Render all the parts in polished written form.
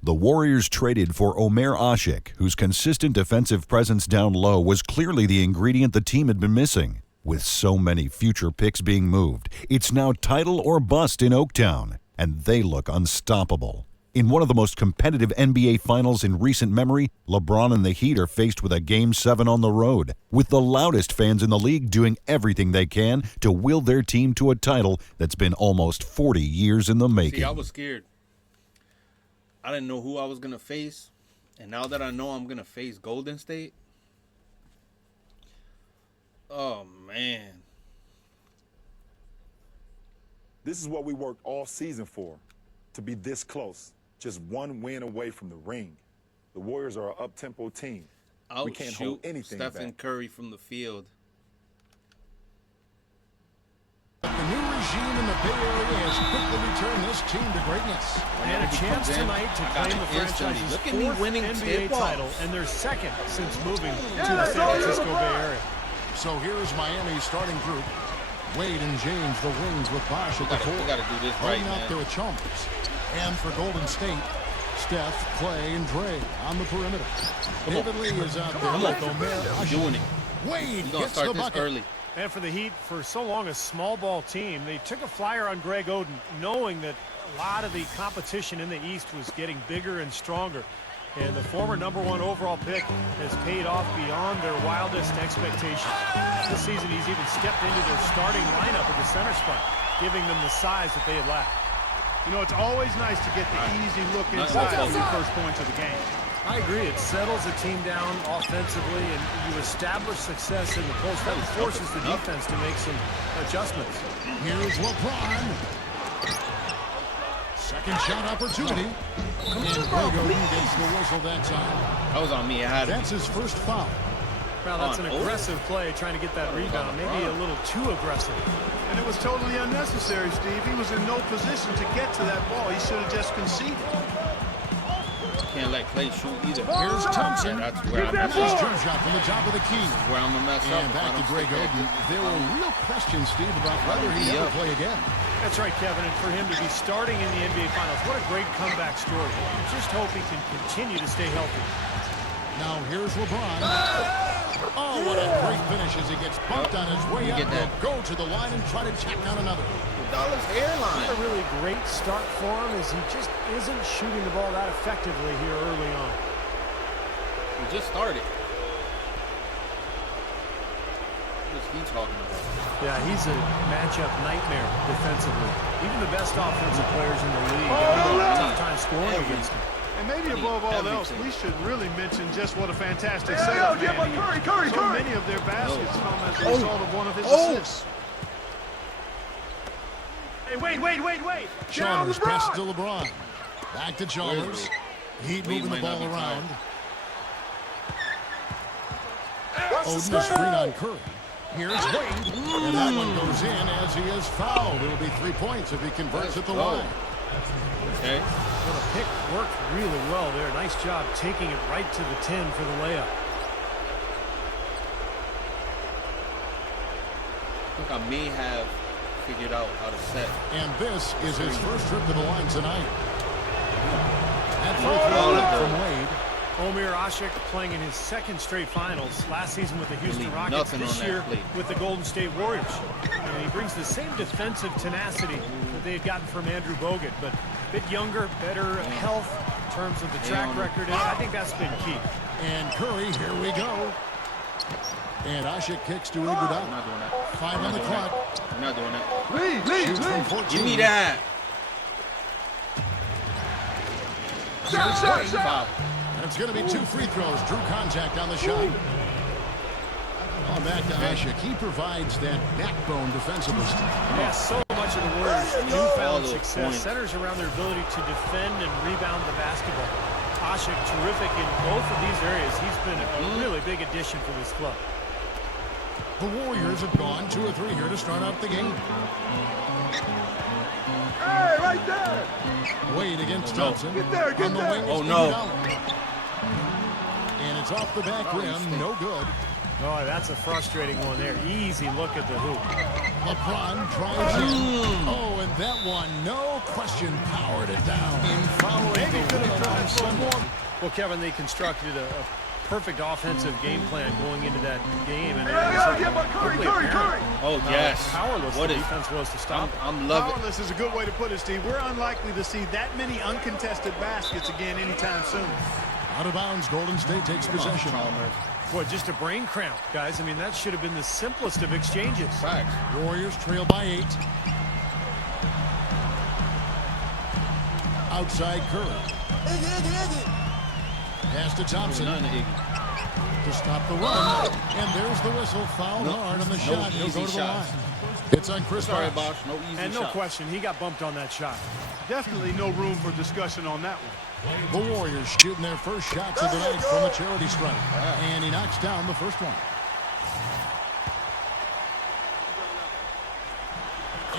The Warriors traded for Omer Asik, whose consistent defensive presence down low was clearly the ingredient the team had been missing. With so many future picks being moved, it's now title or bust in Oaktown, and they look unstoppable. In one of the most competitive NBA Finals in recent memory, LeBron and the Heat are faced with a Game 7 on the road, with the loudest fans in the league doing everything they can to will their team to a title that's been almost 40 years in the making. See, I was scared. I didn't know who I was going to face, and now that I know I'm going to face Golden State, oh, man. This is what we worked all season for, to be this close. Just one win away from the ring. The Warriors are an up-tempo team. We can't hold anything back. Stephen Curry from the field. The new regime in the Bay Area has quickly returned this team to greatness. They had a chance tonight to claim the franchise's fourth NBA title and their second since moving to the San Francisco Bay Area. So here's Miami's starting group. Wade and James, the wings with Bosh at the four. We got to do this right, out there with Chalmers. And for Golden State, Steph, Clay, and Dre on the perimeter. David Lee is out there with Omer. Doing it. Wade gonna gets start the this bucket. early. And for the Heat, for so long a small ball team, they took a flyer on Greg Oden, knowing that a lot of the competition in the East was getting bigger and stronger. And the former #1 overall pick has paid off beyond their wildest expectations. This season, he's even stepped into their starting lineup at the center spot, giving them the size that they had lacked. You know, it's always nice to get the easy look inside on the first points of the game. I agree. It settles the team down offensively, and you establish success in the post. That forces the defense to make some adjustments. Here's LeBron. Second shot opportunity. And Greg Oden gets the whistle that time. That was on me. That's his first foul. Well, that's an aggressive play, trying to get that rebound. Maybe a little too aggressive. And it was totally unnecessary, Steve. He was in no position to get to that ball. He should have just conceded. Can't let Clay shoot either. Here's Thompson. Yeah, that's where I'm Nice jump shot from the top of the key. where I'm going to mess up. And back to Greg Oden. There were real questions, Steve, about whether he'd ever play again. That's right, Kevin. And for him to be starting in the NBA Finals, what a great comeback story. You just hope he can continue to stay healthy. Now here's LeBron. Oh, what a great finish as he gets bumped on his way up. He'll go to the line and try to check down another. Dollar's hairline. A really great start for him as he just isn't shooting the ball that effectively here early on. We just started. What's he talking about? Yeah, he's a matchup nightmare defensively. Even the best offensive players in the league have a tough time scoring against him. And maybe above all else, we should really mention just what a fantastic setup man he is. So many of their baskets come as a result of one of his assists. Hey, wait. Chalmers passes to LeBron. Back to Chalmers. Heat moving the ball around. Oden is screen on Curry. Here's Wade. And that one goes in as he is fouled. It'll be 3 points if he converts at the line. Okay. Well, the pick worked really well there. Nice job taking it right to the 10 for the layup. I think I may have figured out how to set. And this is his first trip to the line tonight. That's from Wade. Omer Asik playing in his second straight finals. Last season with the Houston Rockets, this year with the Golden State Warriors. And he brings the same defensive tenacity that they had gotten from Andrew Bogut, but a bit younger, better health in terms of the track record. And I think that's been key. And Curry, here we go. And Asik kicks to Iguodala. I'm not doing that. 5 on the clock. I'm not doing that. Shoots from 14. Give me that. Foul. And it's going to be 2 free throws. Drew contact on the shot. On back to Asik. He provides that backbone defensively. Yeah, so much of the Warriors' newfound success centers around their ability to defend and rebound the basketball. Asik terrific in both of these areas. He's been a really big addition for this club. The Warriors have gone 2 or 3 here to start out the game. Hey, right there! Wade against Thompson. Get there, get on the there. wing. Oh, no. And it's off the back rim. No good. Oh, that's a frustrating one there. Easy look at the hoop. LeBron drives in. Oh, and that one, no question, powered it down. In following Maybe the could have win driven on Well, Kevin, they constructed a perfect offensive game plan going into that game. And Curry. Oh, yes. Powerless the defense was to stop. I'm loving it. Powerless is a good way to put it, Steve. We're unlikely to see that many uncontested baskets again anytime soon. Out of bounds, Golden State takes possession. Boy, just a brain cramp, guys. I mean, that should have been the simplest of exchanges. Facts. Warriors trail by 8. Outside Curry. Pass to Thompson to stop the run. And there's the whistle. Fouled hard on the shot. He'll go to the line. It's on Chris Sorry, Bosh. Bosh. No easy And no shots. question, he got bumped on that shot. Definitely no room for discussion on that one. The Warriors shooting their first shots of the night from the charity stripe. And he knocks down the first one.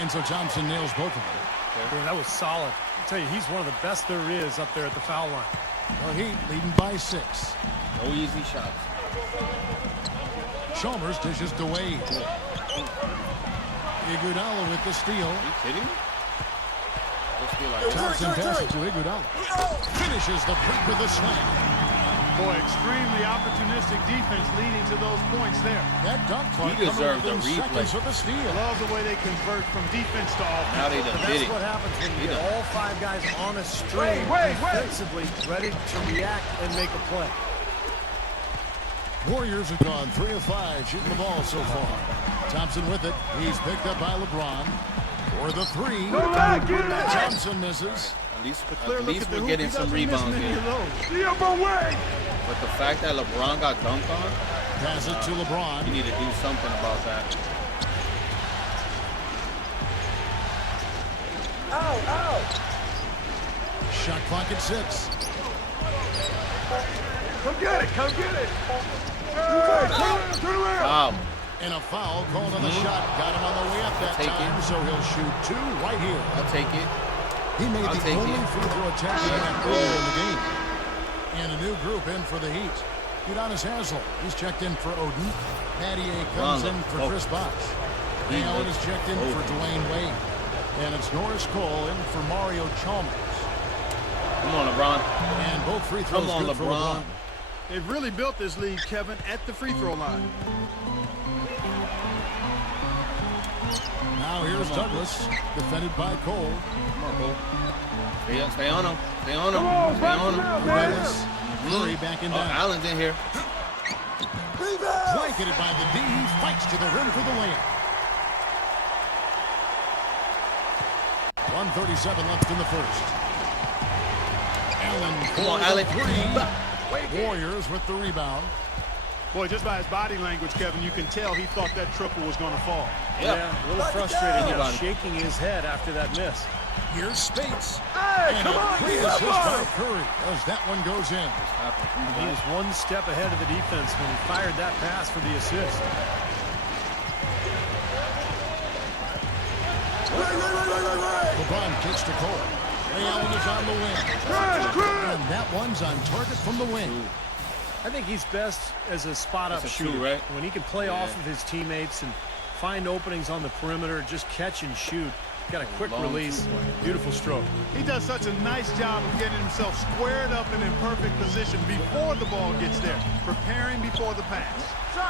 And so Thompson nails both of them. Boy, that was solid. I'll tell you, he's one of the best there is up there at the foul line. The Heat leading by 6. No easy shots. Chalmers dishes to Wade. Iguodala with the steal. Are you kidding me? Let's be like Thompson passes to Iguodala. Finishes the break with a slam. Boy, extremely opportunistic defense leading to those points there. That dunk clock He deserves coming a within replay. seconds of the steal. Love the way they convert from defense to offense. Now they done But did that's it. what happens when you He get done. all 5 guys on a string defensively, ready to react and make a play. Warriors have gone 3 of 5 shooting the ball so far. Thompson with it. He's picked up by LeBron. For the 3. Thompson misses. At least Clear look at the we're hoop. getting He some doesn't miss rebounds many here. of those. But the fact that LeBron got dunked on, Pass it to you LeBron. need to do something about that. Shot clock at 6. Wow. And a foul called on the shot. Got him on the way up that Take time, it. so he'll shoot 2 right here. I'll take it. He made I'll the take only it. free throw attempt he had earlier in the game. And a new group in for the Heat. Udonis Haslem, he's checked in for Odin. Mattier comes in for Chris Bosh. Ray Allen is checked in for Dwayne Wade. And it's Norris Cole in for Mario Chalmers. Come on, LeBron. And both free throws Come on, good for LeBron. LeBron. They've really built this lead, Kevin, at the free throw line. Now here's Douglas, defended by Cole. Come on, Cole. Stay on him. Stay on him. Stay on him. Udonis, Curry backing Oh, down. Allen's in here. Blanketed by the D, he fights to the rim for the layup. 1:37 left in the first. Allen Come on, for Allen. the 3. Warriors with the rebound. Boy, just by his body language, Kevin, you can tell he thought that triple was going to fall. Yep. Yeah, a little frustrated now, Anybody. shaking his head after that miss. Here's Spates. And a great assist by Curry as that one goes in. He was one step ahead of the defense when he fired that pass for the assist. LeBron kicks to Cole. Ray Allen is on the wing. And that one's on target from the wing. I think he's best as a spot-up That's a shooter. two, right? When he can play off of his teammates and find openings on the perimeter, just catch and shoot. Got a quick Long release. two. Beautiful stroke. He does such a nice job of getting himself squared up and in perfect position before the ball gets there, preparing before the pass.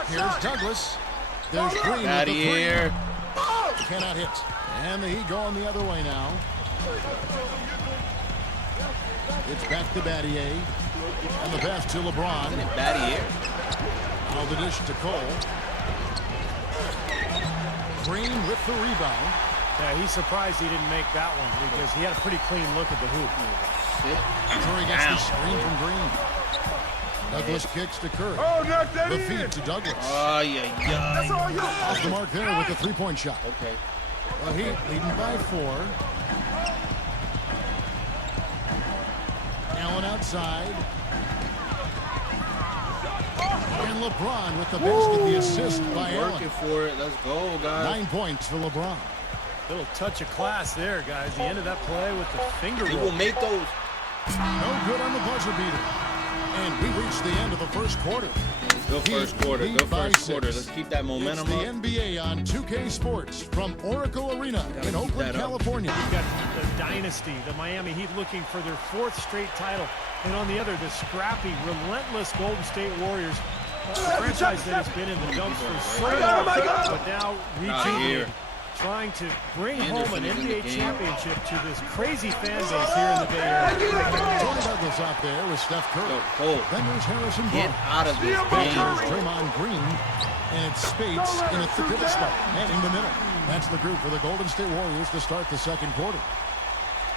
Here's Douglas. There's Green Out with of the 3. here. Cannot hit. And the Heat going the other way now. It's back to Battier. And the pass to LeBron. Batty here. Now the dish to Cole. Green with the rebound. Yeah, he's surprised he didn't make that one because he had a pretty clean look at the hoop. Curry gets the screen from Green. Douglas kicks to Curry. The feed to Douglas. Oh, yeah. Off the mark there with the three-point shot. Okay. The Heat leading by 4. Allen outside. And LeBron with the basket, the assist by Allen. Working for it. Let's go, guys. 9 points for LeBron. Little touch of class there, guys. The end of that play with the finger He will roll. make those. No good on the buzzer beater. And we reached the end of the first quarter. Good first quarter. Good first quarter. Let's keep that momentum it's up. the NBA on 2K Sports from Oracle Arena in Oakland, California. You've got the dynasty, the Miami Heat, looking for their 4th straight title. And on the other, the scrappy, relentless Golden State Warriors. A franchise that has been in the dumps for so long, but now rejuvenated. Trying to bring home an NBA championship to this crazy fan base here in the Bay Area. Tony Douglas out there with Steph Curry. Then there's Harrison Get Barnes. out of this game. There's Draymond Green. And it's Spades in a thick of the spot, manning the middle. That's the group for the Golden State Warriors to start the second quarter.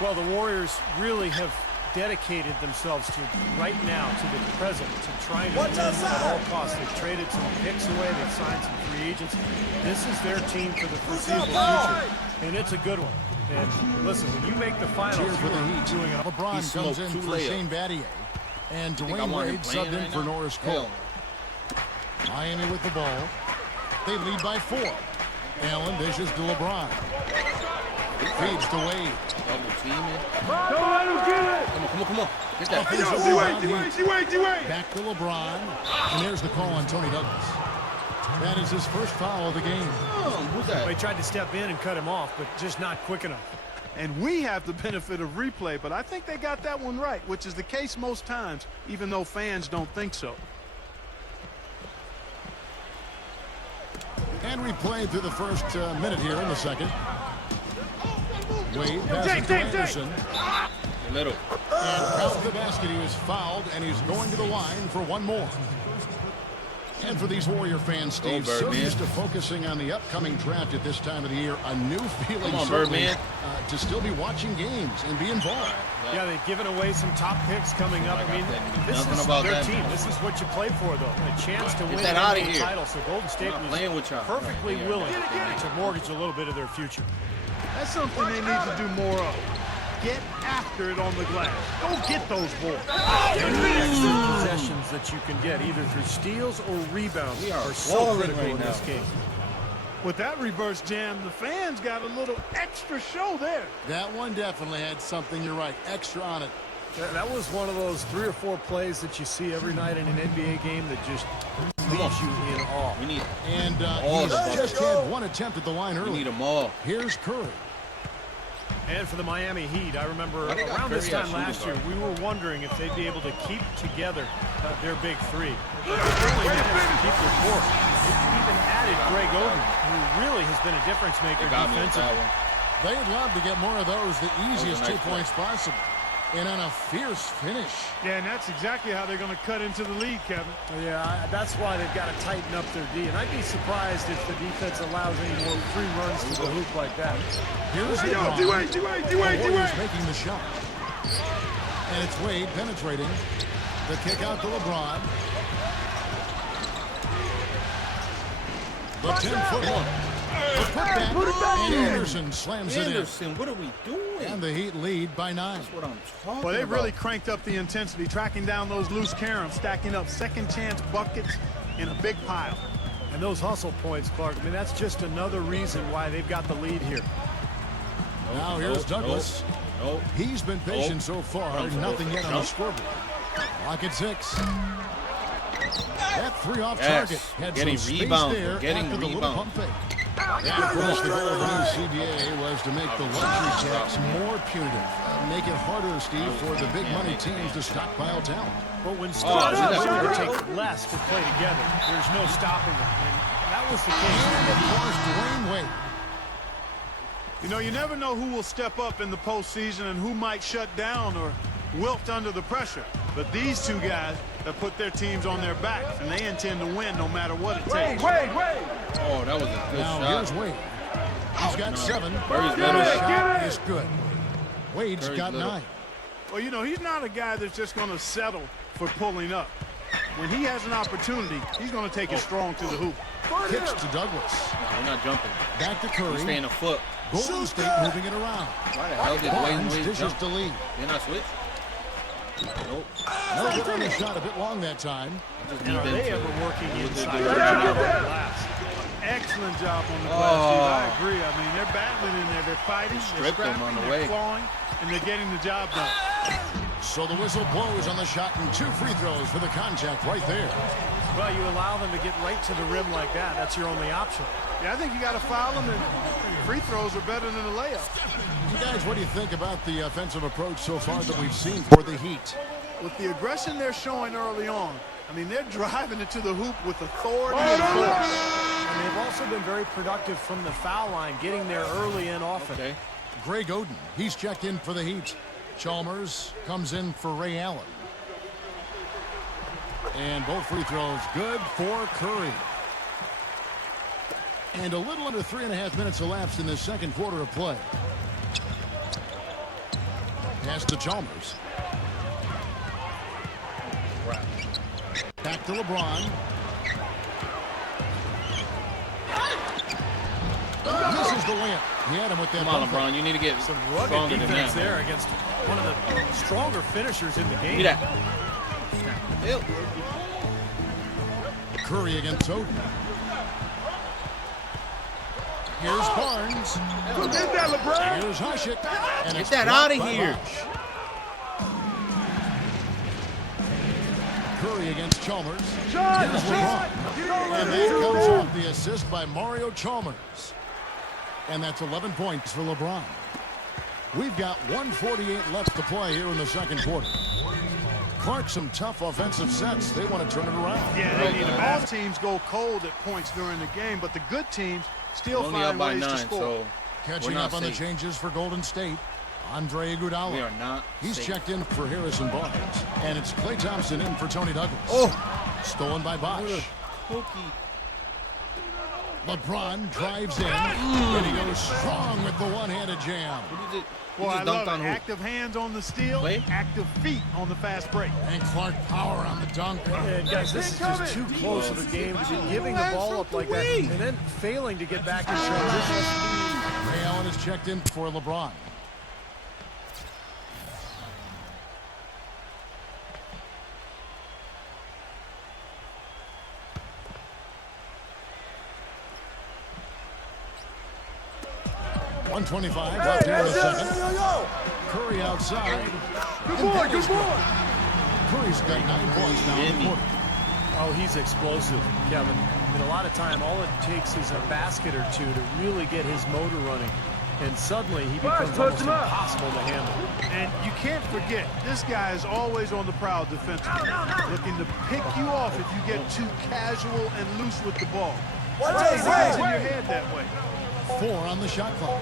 Well, the Warriors really have dedicated themselves to right now, to the present, to trying to win at all costs. They've traded some picks away. They've signed some free agents. This is their team for the foreseeable future, and it's a good one. And listen, when you make the finals, Cheers for the you're Heat. doing it. LeBron comes in for Shane Battier. And Dwayne Wade subbed in for Norris Cole. Miami with the ball. They lead by 4. Allen dishes to LeBron. Feeds to Wade. Double teaming. Don't let him get it. Come on. Get that. Back to LeBron. And there's the call on Tony Douglas. That is his first foul of the game. Who's that? They tried to step in and cut him off, but just not quick enough. And we have the benefit of replay, but I think they got that one right, which is the case most times, even though fans don't think so. And replay through the first minute here in the second. Wade passes to Anderson. Little. And out of the basket, he was fouled, and he's going to the line for one more. And for these Warrior fans, Steve, so used to focusing on the upcoming draft at this time of the year, a new feeling to still be watching games and be involved. Yeah, they've given away some top picks coming up. I mean, this is their team. This is what you play for, though. A chance to win an NBA title. So Golden State was perfectly willing to mortgage a little bit of their future. That's something they need to do more of. Get after it on the glass. Go get those balls. Extra possessions that you can get either through steals or rebounds are so critical in this game. With that reverse jam, the fans got a little extra show there. That one definitely had something, you're right, extra on it. That was one of those 3 or 4 plays that you see every night in an NBA game that just leaves you in awe. We need and he's just had one attempt at the line early. We need them all. Here's Curry. And for the Miami Heat, I remember around this time last year, we were wondering if they'd be able to keep together their big 3. But they certainly managed to keep their core. They even added Greg Oden, who really has been a difference maker defensively. They'd love to get more of those, the easiest 2 points possible. And on a fierce finish. Yeah, and that's exactly how they're going to cut into the lead, Kevin. Yeah, that's why they've got to tighten up their D. And I'd be surprised if the defense allows any more free runs to the hoop like that. Here's Lebron. The Warriors making the shot. And it's Wade penetrating. The kick out to LeBron. The 10-foot one. Put it back. And Anderson slams it in. What are we doing? And the Heat lead by 9. That's what I'm talking about. Well, they've really cranked up the intensity, tracking down those loose caroms, stacking up second chance buckets in a big pile. And those hustle points, Clark, I mean, that's just another reason why they've got the lead here. Now here's Douglas. He's been patient so far. Nothing yet on the scoreboard. Clock at 6. That 3 off target. Had getting some rebounds. there Getting after the little rebounds. pump fake. And of course, the goal of the new CBA was to make the luxury tax more punitive. Make it harder, Steve, for the big money teams to stockpile talent. But when stars take less to play together, there's no stopping them. And that was the case. And of course, Dwayne Wade. You know, you never know who will step up in the postseason and who might shut down or wilt under the pressure. But these 2 guys have put their teams on their backs, and they intend to win no matter what it takes. Wade. Oh, that was a good shot. Now here's Wade. He's got 7. Curry's The shot is good. Wade's got 9. Well, you know, he's not a guy that's just going to settle for pulling up. When he has an opportunity, he's going to take it strong to the hoop. Pitch to Douglas. We're not jumping. Back to Curry. He's staying a foot. Golden State moving it around. Why the hell did Dwayne Wade dishes jump? to Lee. Did not switch? Nope. No good on the shot, a bit long that time. And are they ever working inside the glass? Excellent job on the glass, Steve. I agree. I mean, they're battling in there. They're fighting, they're Stripped them scrapping, on the they're way. clawing, and they're getting the job done. So the whistle blows on the shot and 2 free throws for the contact right there. Well, you allow them to get right to the rim like that. That's your only option. Yeah, I think you got to foul them, and free throws are better than a layup. You guys, what do you think about the offensive approach so far that we've seen for the Heat? With the aggression they're showing early on, I mean, they're driving it to the hoop with authority and force. And they've also been very productive from the foul line, getting there early and often. Okay. Greg Oden, he's checked in for the Heat. Chalmers comes in for Ray Allen. And both free throws good for Curry. And a little under 3.5 minutes elapsed in the second quarter of play. Pass to Chalmers. Back to LeBron. Misses the layup. He had him with that. Come on, LeBron. You need to get some rugged defense there against one of the stronger finishers in the game. Look at that. Curry against Oden. Here's Barnes. Go get that, LeBron. Here's Hasek. And Get that out of here. Curry against Chalmers. Here's LeBron. And that comes off the assist by Mario Chalmers. And that's 11 points for LeBron. We've got 1:48 left to play here in the second quarter. Clark, some tough offensive sets. They want to turn it around. Yeah, they need to. Bad teams go cold at points during the game, but the good teams still find ways to score. So catching up on the changes for Golden State. Andre Iguodala. We are not He's safe. checked in for Harrison Barnes. And it's Klay Thompson in for Tony Douglas. Oh! Stolen by Bosh. LeBron drives in. And he goes strong with the one-handed jam. Well, I love it. Active hands on the steal, active feet on the fast break. And Clark power on the dunk. And guys, this is just too close of a game to be giving the ball up like that and then failing to get back in transition. Ray Allen is checked in for LeBron. .125 left here in the second. Curry outside. Good boy, good boy. Curry's got 9 points now in the quarter. Oh, he's explosive, Kevin. I mean, a lot of time, all it takes is a basket or two to really get his motor running. And suddenly, he becomes almost impossible to handle. And you can't forget, this guy is always on the prowl defensively, looking to pick you off if you get too casual and loose with the ball. What's in your head that way? 4 on the shot clock.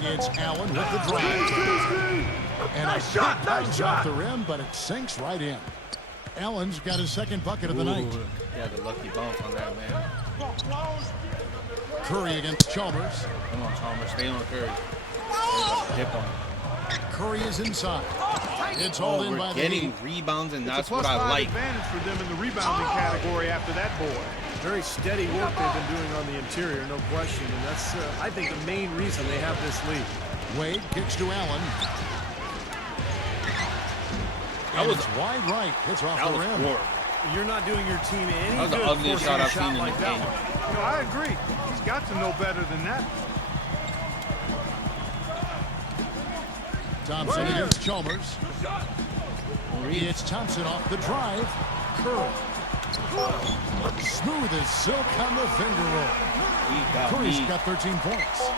It's Allen with the drive. And a shot bounce off the rim, but it sinks right in. Allen's got his second bucket of the night. Yeah, the lucky bounce on that, man. Curry against Chalmers. Come on, Chalmers. Stay on Curry. Hip on. Curry is inside. It's hauled in by the getting Heat. rebounds, and that's It's a what I +5 like. advantage for them in the rebounding category after that board. Very steady work they've been doing on the interior, no question. And that's, I think, the main reason they have this lead. Wade kicks to Allen. That was wide right. It's off that the was rim. horrible. You're not doing your team any That was good the ugliest forcing shot a I've shot seen in like the that game. one. No, I agree. He's got to know better than that. Thompson against Chalmers. It's Thompson off the drive. Curry. Smooth as silk on the finger roll. Curry's got 13 points.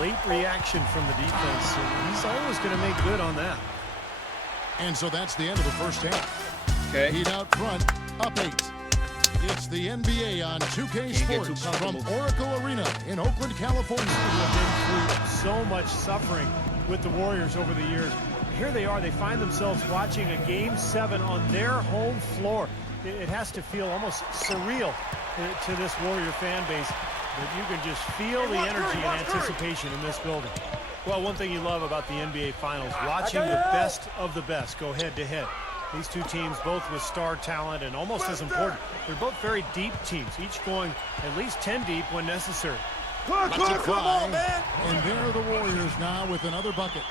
Late reaction from the defense. He's always going to make good on that. And so that's the end of the first half. Okay. Heat out front, up 8. It's the NBA on 2K Sports from Oracle Arena in Oakland, California. They've been through so much suffering with the Warriors over the years. Here they are. They find themselves watching a Game 7 on their home floor. It has to feel almost surreal to this Warrior fan base. But you can just feel the energy and anticipation in this building. Well, one thing you love about the NBA Finals, watching the best of the best go head-to-head. These two teams both with star talent, and almost as important, they're both very deep teams, each going at least 10 deep when necessary. Come on, man! And there are the Warriors now with another bucket.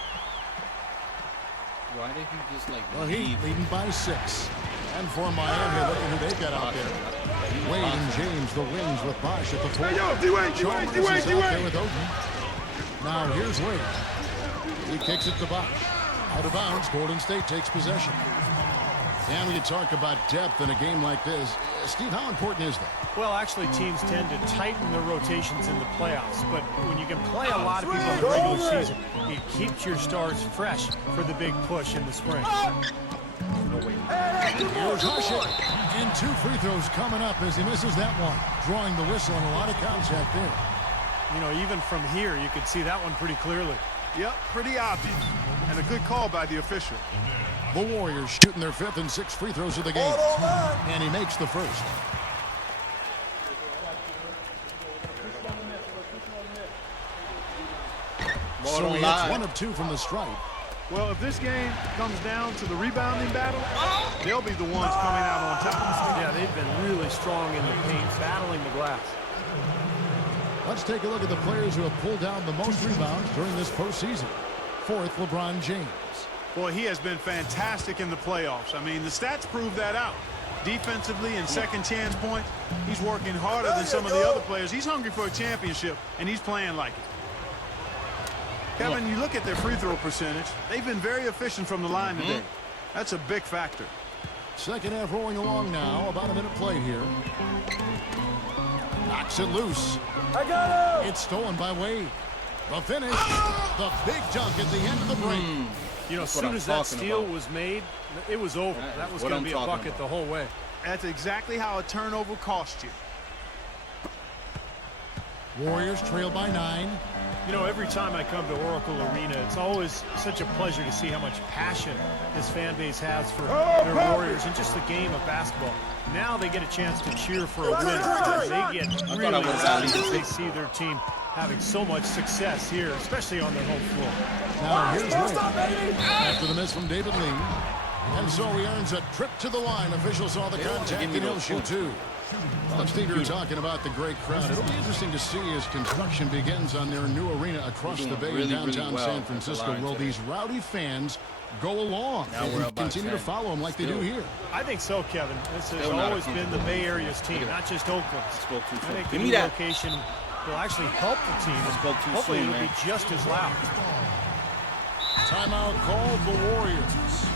Why did he just like Well, Heat leave? leading by 6. And for Miami, look at who they've got out there. Wade and James, the wings with Bosh at the 4. Chalmers is out there with Oden. Now here's Wade. He kicks it to Bosh. Out of bounds, Golden State takes possession. And when you talk about depth in a game like this, Steve, how important is that? Well, actually, teams tend to tighten their rotations in the playoffs. But when you can play a lot of people in the regular season, it keeps your stars fresh for the big push in the spring. Here's Hushit. And 2 free throws coming up as he misses that one. Drawing the whistle and a lot of contact there. You know, even from here, you could see that one pretty clearly. Yep, pretty obvious. And a good call by the official. The Warriors shooting their 5th and 6th free throws of the game. And he makes the first. So he hits 1 of 2 from the stripe. Well, if this game comes down to the rebounding battle, they'll be the ones coming out on top. Yeah, they've been really strong in the paint, battling the glass. Let's take a look at the players who have pulled down the most rebounds during this postseason. 4th, LeBron James. Boy, he has been fantastic in the playoffs. I mean, the stats prove that out. Defensively and second chance points, he's working harder than some of the other players. He's hungry for a championship, and he's playing like it. Kevin, you look at their free throw percentage. They've been very efficient from the line today. That's a big factor. Second half rolling along now. About a minute played here. Knocks it loose. I got him! It's stolen by Wade. The finish. The big dunk at the end of the break. You know, as soon as that steal was made, it was over. That was going to be a bucket the whole way. That's exactly how a turnover cost you. Warriors trail by 9. You know, every time I come to Oracle Arena, it's always such a pleasure to see how much passion this fan base has for their Warriors and just the game of basketball. Now they get a chance to cheer for a win. They get really excited as they see their team having so much success here, especially on their home floor. Now here's Wade. After the miss from David Lee. And so he earns a trip to the line. Officials saw the contact and he'll shoot 2. Well, Steve, you're talking about the great crowd. It'll be interesting to see as construction begins on their new arena across the bay in downtown San Francisco. Will these rowdy fans go along and continue to follow them like they do here? I think so, Kevin. This has always been the Bay Area's team, not just Oakland's. I think the new location will actually help the team. Hopefully it'll be just as loud. Timeout called the Warriors.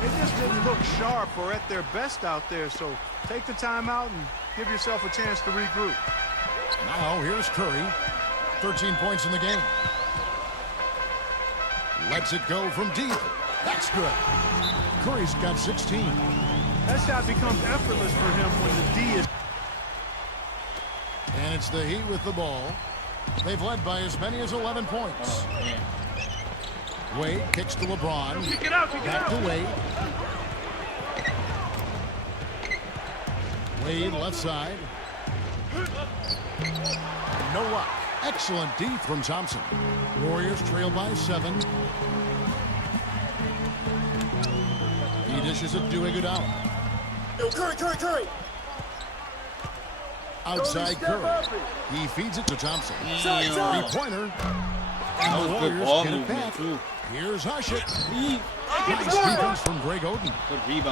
They just didn't look sharp or at their best out there, so take the timeout and give yourself a chance to regroup. Now here's Curry. 13 points in the game. Lets it go from deep. That's good. Curry's got 16. That shot becomes effortless for him when the D is... And it's the Heat with the ball. They've led by as many as 11 points. Wade kicks to LeBron. Back to Wade. Wade left side. No luck. Excellent D from Thompson. Warriors trail by 7. He dishes it to Iguodala. Yo, Curry! Outside Curry. He feeds it to Thompson. Three-pointer. And the Warriors get it back. Here's Hushit. Nice defense from Greg Oden.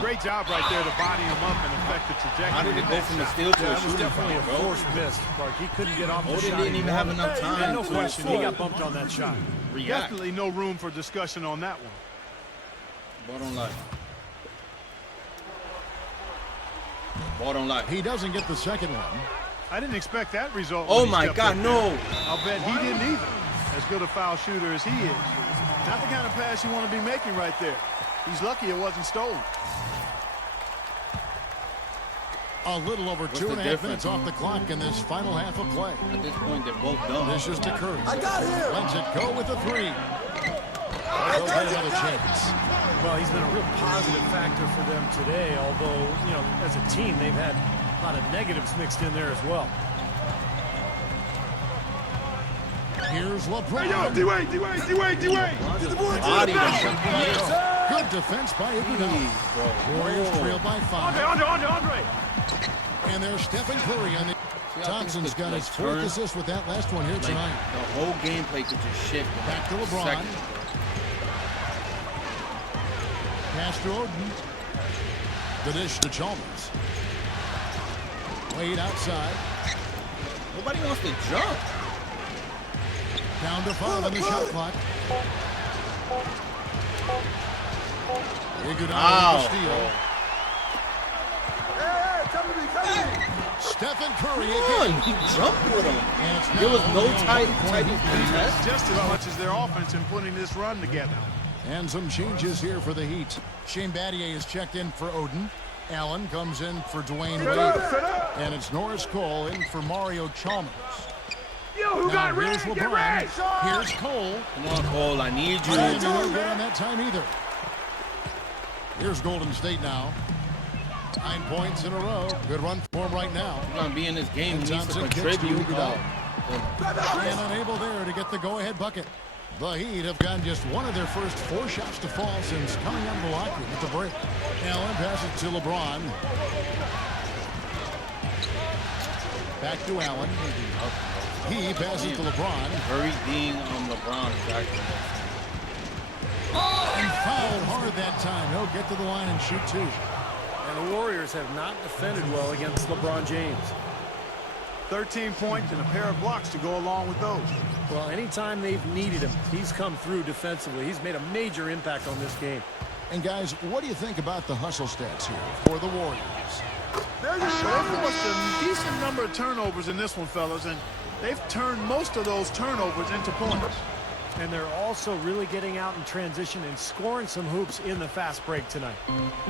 Great job right there to body him up and affect the trajectory. How did it go from the steal to a shooting Definitely a foul, bro? forced miss, Clark. He couldn't get off the shot. Didn't even have enough time. No question. He got bumped on that shot. Definitely no room for discussion on that one. Bottom line. Bottom line. He doesn't get the second one. I didn't expect that result. Oh when he my stepped God, up no. there. I'll bet he didn't either. As good a foul shooter as he is. Not the kind of pass you want to be making right there. He's lucky it wasn't stolen. A little over 2.5 minutes off the clock in this final half of play. At this point, they're both done. This is to Curry. I got him! Lets it go with a 3. They'll get another chance. Well, he's been a real positive factor for them today, although, you know, as a team, they've had a lot of negatives mixed in there as well. Here's LeBron. Hey, yo, D-Wade! Get the board, Good defense by Iguodala. Warriors trail by 5. Andre! And they're Stephen Curry on the... Thompson's got his 4th assist with that last one here tonight. The whole gameplay could just shift. Back to LeBron. Second. Pass to Oden. The dish to Chalmers. Wade outside. Nobody wants to jump. Down to 5 on the shot clock. Iguodala with the steal. Stephen Curry again. He jumped with him. And it's There was now no a tight one-point contest. Just as much as their offense in putting this run together. And some changes here for the Heat. Shane Battier is checked in for Odin. Allen comes in for Dwayne Wade. And it's Norris Cole in for Mario Chalmers. Now here's LeBron. Here's Cole. Come on, Cole. I need you. And no good on that time either. Here's Golden State now. 9 points in a row. Good run for him right now. He's going to be in this game. And He needs to Thompson kicks to contribute. Iguodala. And unable there to get the go-ahead bucket. The Heat have gotten just one of their first 4 shots to fall since coming out of the locker room at the break. Allen passes to LeBron. Back to Allen. He passes to LeBron. Curry being on LeBron exactly. And fouled hard that time. He'll get to the line and shoot 2. And the Warriors have not defended well against LeBron James. 13 points and a pair of blocks to go along with those. Well, anytime they've needed him, he's come through defensively. He's made a major impact on this game. And guys, what do you think about the hustle stats here for the Warriors? They've forced a decent number of turnovers in this one, fellas, and they've turned most of those turnovers into points. And they're also really getting out in transition and scoring some hoops in the fast break tonight.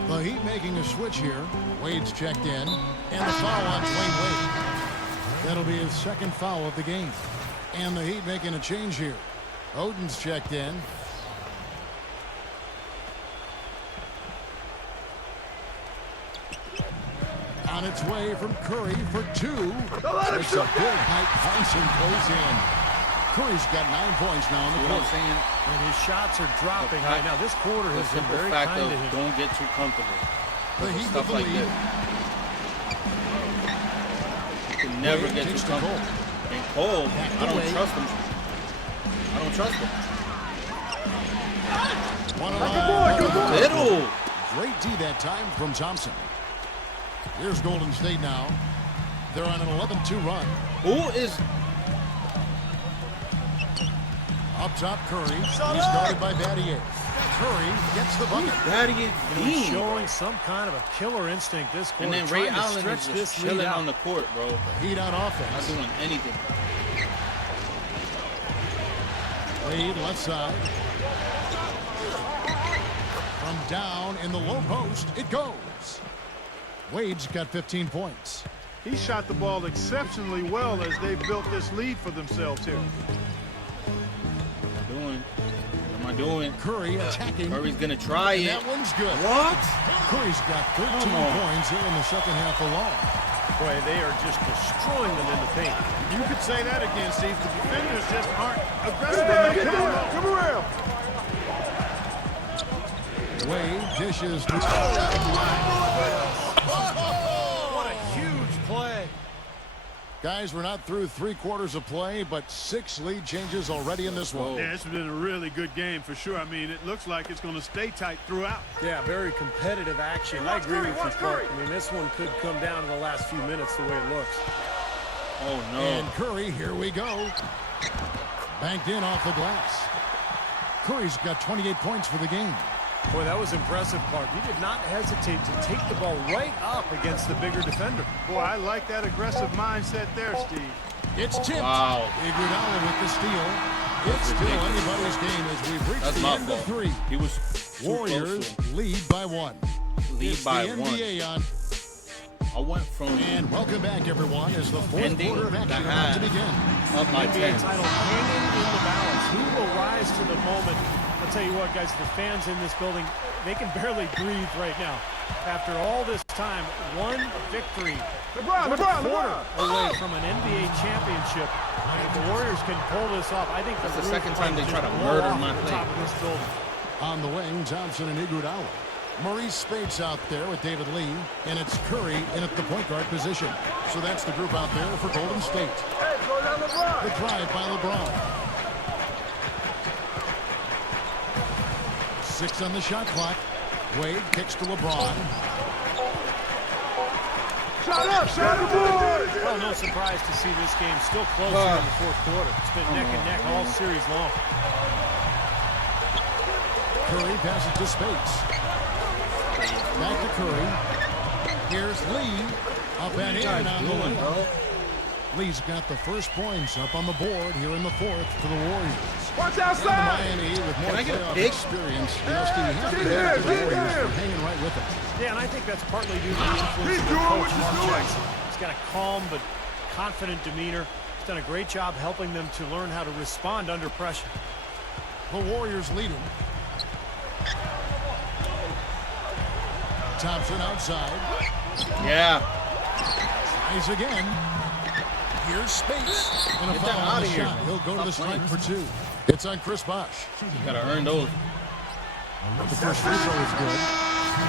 The Heat making a switch here. Wade's checked in. And the foul on Dwayne Wade. That'll be his second foul of the game. And the Heat making a change here. Odin's checked in. On its way from Curry for 2. It's a big height punch and goes in. Curry's got 9 points now in the You know what I'm quarter. saying? And his shots are dropping right now. This quarter The has been simple very fact kind of to him. don't get too comfortable. The Heat with Stuff the like lead. this. You can never Wade get takes too the comfortable. goal. And Cole, Back I to don't Wade. trust him. I don't trust him. Little. Great D that time from Thompson. Here's Golden State now. They're on an 11-2 run. Who is Up top, Curry. He's guarded by Battier. Curry gets the bucket. Daddy He's Dean? showing some kind of a killer instinct this quarter. And then Ray trying to Allen stretch is this just lead chilling out. on the court, bro. Heat on Not offense. doing anything. Wade left side. From down in the low post, it goes. Wade's got 15 points. He shot the ball exceptionally well as they built this lead for themselves here. What am I doing? Curry attacking. Curry's gonna try And it. that one's good. What? Curry's got 13 Come on. points here in the second half alone. Boy, they are just destroying them in the paint. You could say that again, Steve. The defenders just aren't aggressive enough. Come around. Wade dishes to What a huge play. Guys, we're not through 3 quarters of play, but 6 lead changes already in this one. Yeah, it's been a really good game for sure. I mean, it looks like it's going to stay tight throughout. Yeah, very competitive action. I agree with you, Clark. I mean, this one could come down to the last few minutes the way it looks. Oh no. And Curry, here we go. Banked in off the glass. Curry's got 28 points for the game. Boy, that was impressive, Clark. He did not hesitate to take the ball right up against the bigger defender. Boy, I like that aggressive mindset there, Steve. It's tipped. Wow. Iguodala with the steal. It's still anybody's game as we've reached That's the my end fault. of 3. He was too Warriors close to lead by 1. him. Lead It's by the one. NBA on. I went from And welcome back, everyone, as the 4th Ending quarter of the action about half. to begin. up by NBA 10. title hanging in the balance. Who will rise to the moment? I'll tell you what, guys, the fans in this building, they can barely breathe right now. After all this time, one victory, one quarter away from an NBA championship. And if the Warriors can pull this off, I think That's the roof second time might they just try to blow murder off my the play. top of this building. On the wing, Thompson and Iguodala. Maurice Spates out there with David Lee, and it's Curry in at the point guard position. So that's the group out there for Golden State. Hey, go down LeBron. The drive by LeBron. 6 on the shot clock. Wade kicks to LeBron. Shut up, shut the board. Well, no surprise to see this game still close here in the 4th quarter. It's been neck and neck all series long. Curry passes to Spates. Back to Curry. Here's Lee. Up and in on the layup. Lee's got the first points up on the board here in the fourth for the Warriors. Watch outside! Miami with more Can I get a playoff pick? experience. You know, Steve, you have to credit the Warriors for hanging right with them. Yeah, and I think that's partly due to the influence He's of doing their what coach, he's Mark doing. Jackson. He's got a calm but confident demeanor. He's done a great job helping them to learn how to respond under pressure. The Warriors leading. Thompson outside. Yeah. Tries again. Here's space. And a Get that foul on out the of here. shot. He'll go to the Stop strike playing. for two. It's on Chris Bosh. Gotta earn those. The first free throw is good.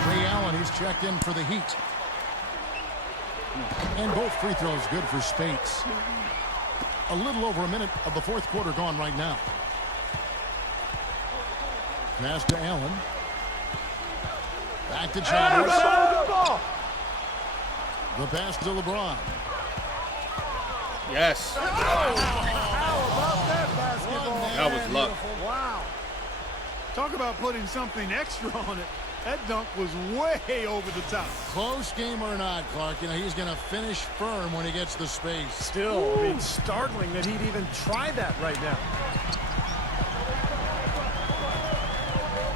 Ray Allen, he's checked in for the Heat. And both free throws good for Spates. A little over a minute of the fourth quarter gone right now. Pass to Allen. Back to Chalmers. Good ball! The pass to LeBron. Yes. How about that basketball? That was luck. Wow. Talk about putting something extra on it. That dunk was way over the top. Close game or not, Clark, you know, he's going to finish firm when he gets the space. Still, I mean, startling that he'd even try that right now.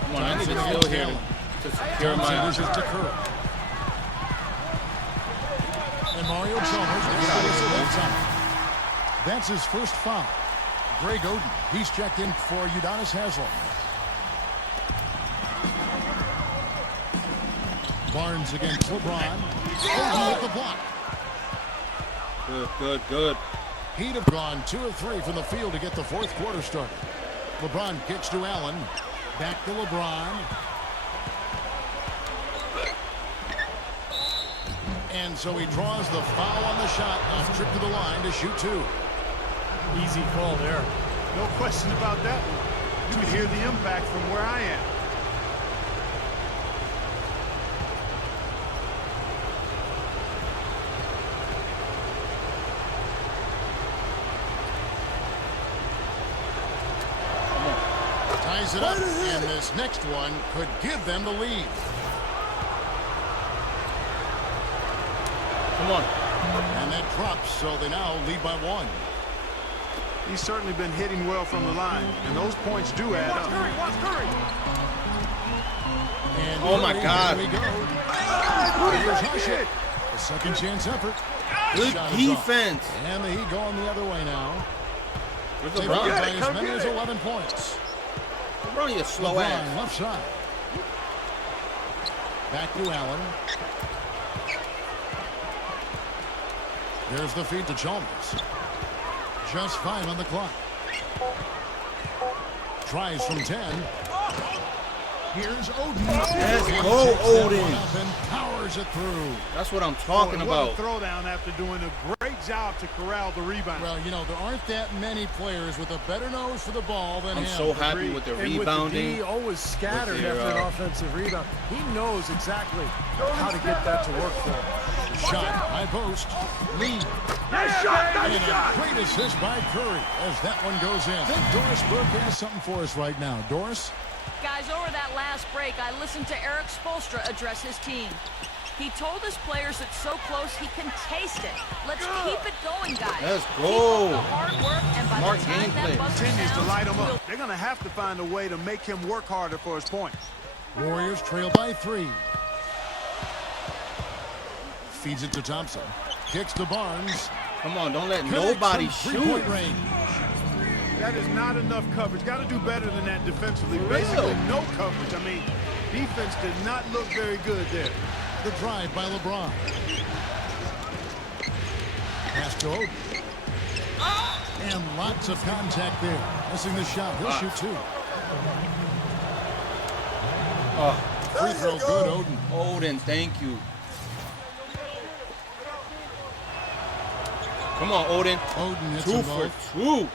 Come on, I need to still here to secure Thompson my. dishes to Curry. And Mario Chalmers gets the time. That's his first foul. Greg Oden, he's checked in for Udonis Haslem. Barnes against LeBron. Oden with the block. Good, good, good. He'd have gone 2 of 3 from the field to get the fourth quarter started. LeBron kicks to Allen. Back to LeBron. And so he draws the foul on the shot. A trip to the line to shoot 2. Easy call there. No question about that one. You can hear the impact from where I am. Ties it up, and this next one could give them the lead. Come on. And that drops, so they now lead by 1. He's certainly been hitting well from the line, and those points do add Watch up. Curry, watch Curry! And Oh, my Curry, God. Here we go. Here's Hushit. A second chance effort. Good Shot is defense. off. And the Heat going the other way now. Where's They won LeBron? by as Come many get as it. 11 points. LeBron, you slow LeBron, ass. left side. Back to Allen. There's the feed to Chalmers. Just 5 on the clock. Tries from 10. Here's Oden. Let's And go, takes that Oden. one up and powers it through. That's what I'm talking Boy, about. What a throwdown after doing a great job to corral the rebound. Well, you know, there aren't that many players with a better nose for the ball than I'm him. so happy with the And with the rebounding. D always scattered With their, after an offensive rebound. He knows exactly how to get that to work for him. Shot, high post. Lead. Nice shot, And nice a shot! great assist by Curry as that one goes in. I think Doris Burke has something for us right now. Doris? Guys, over that last break, I listened to Eric Spoelstra address his team. He told his players it's so close he can taste it. Let's keep it going, guys. Let's Keep go. up the hard work, and by Smart the time gameplay. that buzzer Continues to sounds, light him we'll up. They're going to have to find a way to make him work harder for his points. Warriors trail by 3. Feeds it to Thompson. Kicks to Barnes. Come on, don't let Connects nobody from shoot. three-point range. That is not enough coverage. Got to do better than that defensively. For Basically, real. no coverage. I mean, defense did not look very good there. The drive by LeBron. Pass to Oden. And lots of contact there. Missing the shot. He'll shoot 2. Free throw good, Oden. Oden, thank you. Come on, Oden. Oden hits 2 them for both. 2.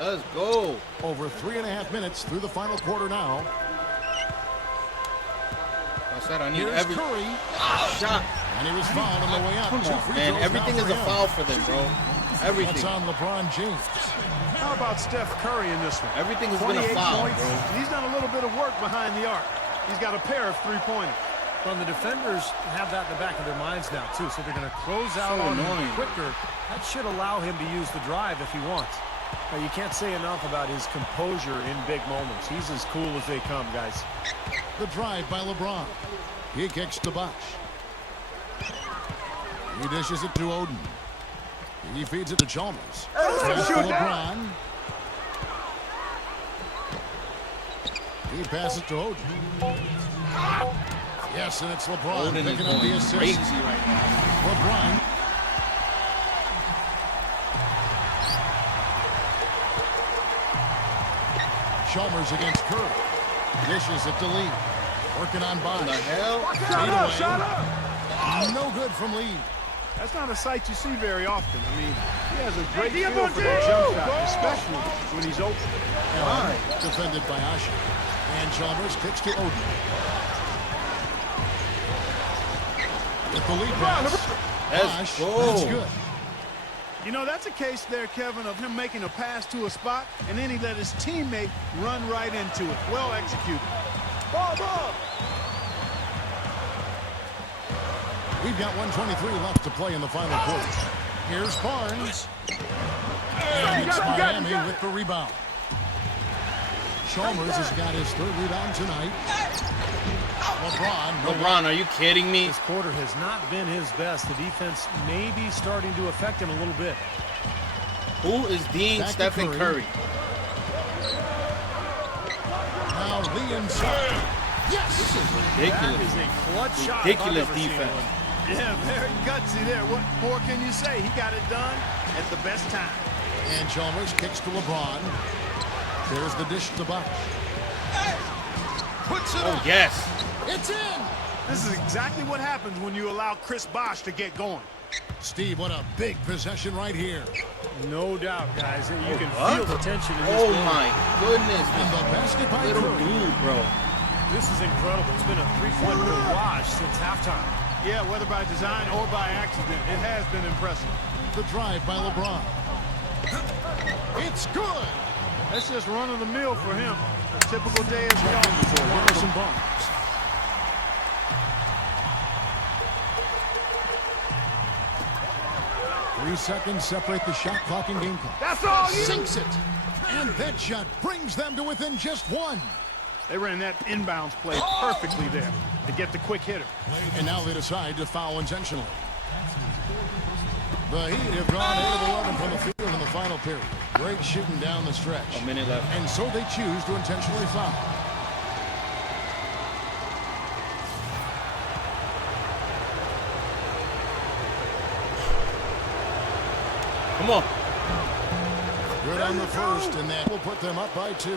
Let's go. Over 3.5 minutes through the final quarter now. I said I need Here's every Curry. shot. And he was fouled on the way out. Come 2 on, free man. throws Everything now is for a him. foul for them, bro. That's Everything. on LeBron James. How about Steph Curry in this one? Everything has been a 28 foul, points. bro. He's done a little bit of work behind the arc. He's got a pair of three-pointers. Well, the defenders have that in the back of their minds now, too, so they're going to close out on him quicker. That should allow him to use the drive if he wants. Now, you can't say enough about his composure in big moments. He's as cool as they come, guys. The drive by LeBron. He kicks to Bosch. He dishes it to Oden. He feeds it to Chalmers. Pass to LeBron. He passes to Oden. Yes, and it's LeBron Oden picking is up the going assist. crazy right now. LeBron. Chalmers against Curry. Dishes it to Lee. Working on Bosch. What the hell? Shut up! No good from Lee. That's not a sight you see very often. I mean, he has a great feel for that jump shot, especially when he's open. Defended by Asher. And Chalmers kicks to Oden. With the lead pass. Let's go. That's good. You know, that's a case there, Kevin, of him making a pass to a spot, and then he let his teammate run right into it. Well executed. Ball. We've got 1:23 left to play in the final quarter. Here's Barnes. And it's Miami with the rebound. Chalmers has got his third rebound tonight. LeBron, are you kidding me? This quarter has not been his best. The defense may be starting to affect him a little bit. Who is Dean Stephen Curry? Now Lee inside. Yes! This is That ridiculous. is a clutch shot. Ridiculous if I've ever seen defense. one. Yeah, very gutsy there. What more can you say? He got it done at the best time. And Chalmers kicks to LeBron. There's the dish to Bosch. Puts it up. Yes. It's in. This is exactly what happens when you allow Chris Bosch to get going. Steve, what a big possession right here. No doubt, guys. You can what? feel the tension in this Oh game. my goodness. And the basket by Little Curry. dude, bro. This is incredible. It's been a three-point barrage since halftime. Yeah, whether by design or by accident, it has been impressive. The drive by LeBron. It's good. That's just run of the mill for him. A typical day as the office. Harrison Barnes. Three seconds separate the shot clock and game clock. That's all you. Sinks it. And that shot brings them to within just one. They ran that inbounds play perfectly there to get the quick hitter. And now they decide to foul intentionally. The Heat have gone 8 of 11 from the field in the final period. Great shooting down the stretch. A minute left. And so they choose to intentionally foul. Come on. Good on the first, and that will put them up by 2.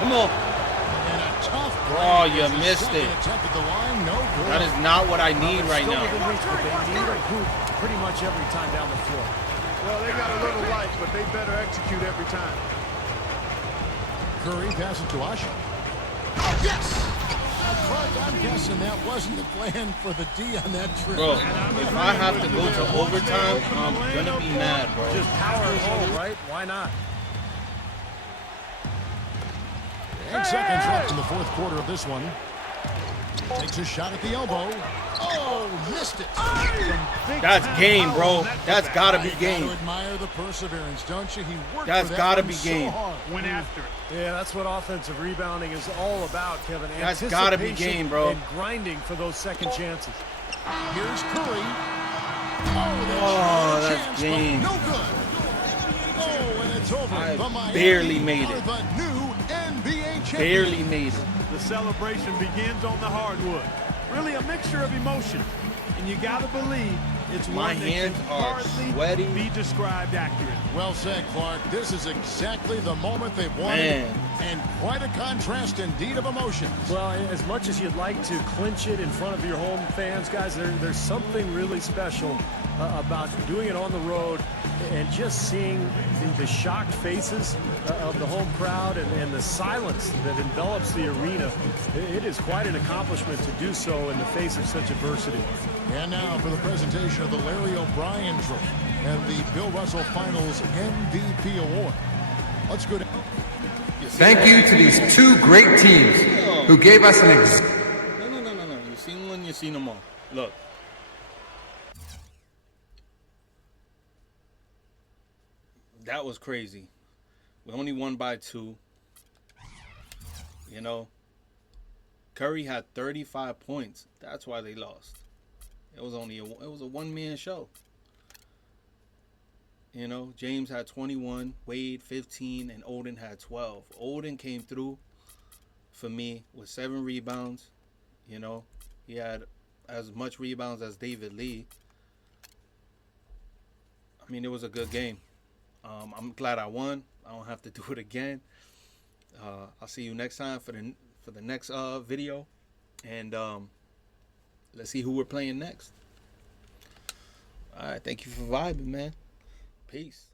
Come on. And a tough break. Oh, you as the missed second it. attempt at the line, no good. That is not what I need right Still now. within reach, but they need a hoop pretty much every time down the floor. Well, they got a little light, but they better execute every time. Curry passes to Asher. Oh, yes! I'm guessing that wasn't the plan for the D on that trip. Bro, if I have to go to overtime, I'm gonna be mad, bro. Just power home, right? Why not? 8 seconds left in the fourth quarter of this one. Takes a shot at the elbow. Oh, missed it. That's game, bro. That's gotta be You game. gotta admire the perseverance, don't you? He worked That's for that gotta one be so game. hard. Went after it. Yeah, that's what offensive rebounding is all about, Kevin. That's gotta be Anticipation game, bro. And grinding for those second chances. Here's Curry. Oh, that's chance, game. but no good. Oh, and it's over. I The Miami barely made are it. the new NBA champions. Barely made it. The celebration begins on the hardwood. Really a mixture of emotion. And you got to believe it's My one that hands can are hardly sweaty. be described accurately. Well said, Clark. This is exactly the moment they've wanted. Man. And quite a contrast indeed of emotions. Well, as much as you'd like to clinch it in front of your home fans, guys, there's something really special about doing it on the road and just seeing the shocked faces of the home crowd and the silence that envelops the arena. It is quite an accomplishment to do so in the face of such adversity. And now for the presentation of the Larry O'Brien Trophy and the Bill Russell Finals MVP Award. Let's go to... Thank you to these two great teams who gave us an No. You seen one, you seen them all. Look. That was crazy. We only won by 2. You know, Curry had 35 points. That's why they lost. It was a one-man show. You know, James had 21, Wade 15, and Odin had 12. Odin came through for me with 7 rebounds. You know, he had as much rebounds as David Lee. I mean, it was a good game. I'm glad I won. I don't have to do it again. I'll see you next time for the next video, and let's see who we're playing next. All right, thank you for vibing, man. Peace.